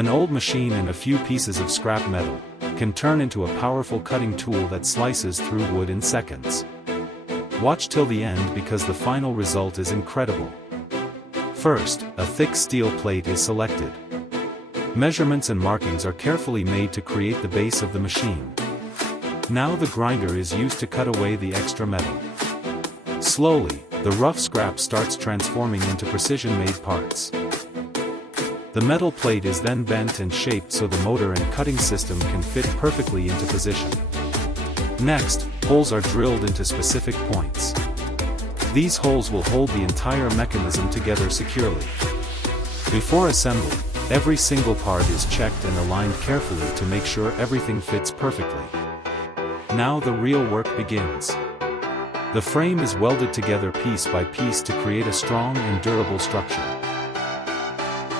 An old machine and a few pieces of scrap metal can turn into a powerful cutting tool that slices through wood in seconds. Watch till the end because the final result is incredible. First, a thick steel plate is selected. Measurements and markings are carefully made to create the base of the machine. Now the grinder is used to cut away the extra metal. Slowly, the rough scrap starts transforming into precision-made parts. The metal plate is then bent and shaped so the motor and cutting system can fit perfectly into position. Next, holes are drilled into specific points. These holes will hold the entire mechanism together securely. Before assembly, every single part is checked and aligned carefully to make sure everything fits perfectly. Now the real work begins. The frame is welded together piece by piece to create a strong and durable structure.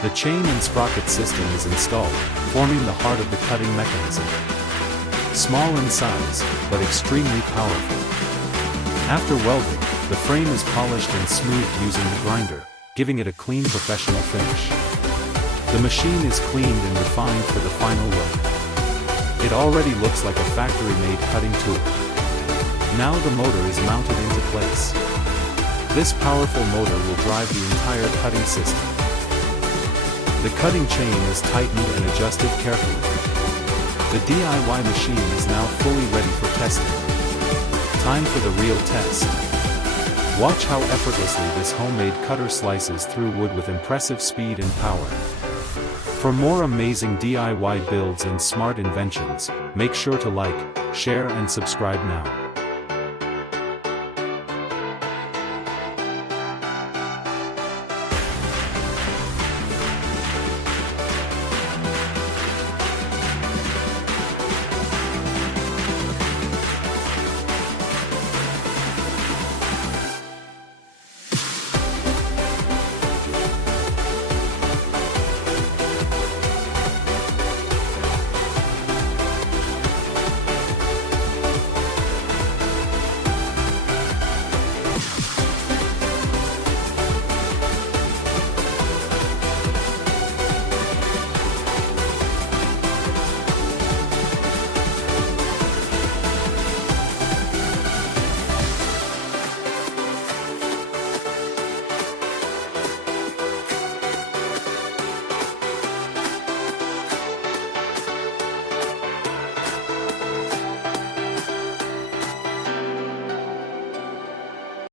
The chain and sprocket system is installed, forming the heart of the cutting mechanism. Small in size, but extremely powerful. After welding, the frame is polished and smoothed using the grinder, giving it a clean professional finish. The machine is cleaned and refined for the final look. It already looks like a factory-made cutting tool. Now the motor is mounted into place. This powerful motor will drive the entire cutting system. The cutting chain is tightened and adjusted carefully. The DIY machine is now fully ready for testing. Time for the real test. Watch how effortlessly this homemade cutter slices through wood with impressive speed and power. For more amazing DIY builds and smart inventions, make sure to like, share and subscribe now.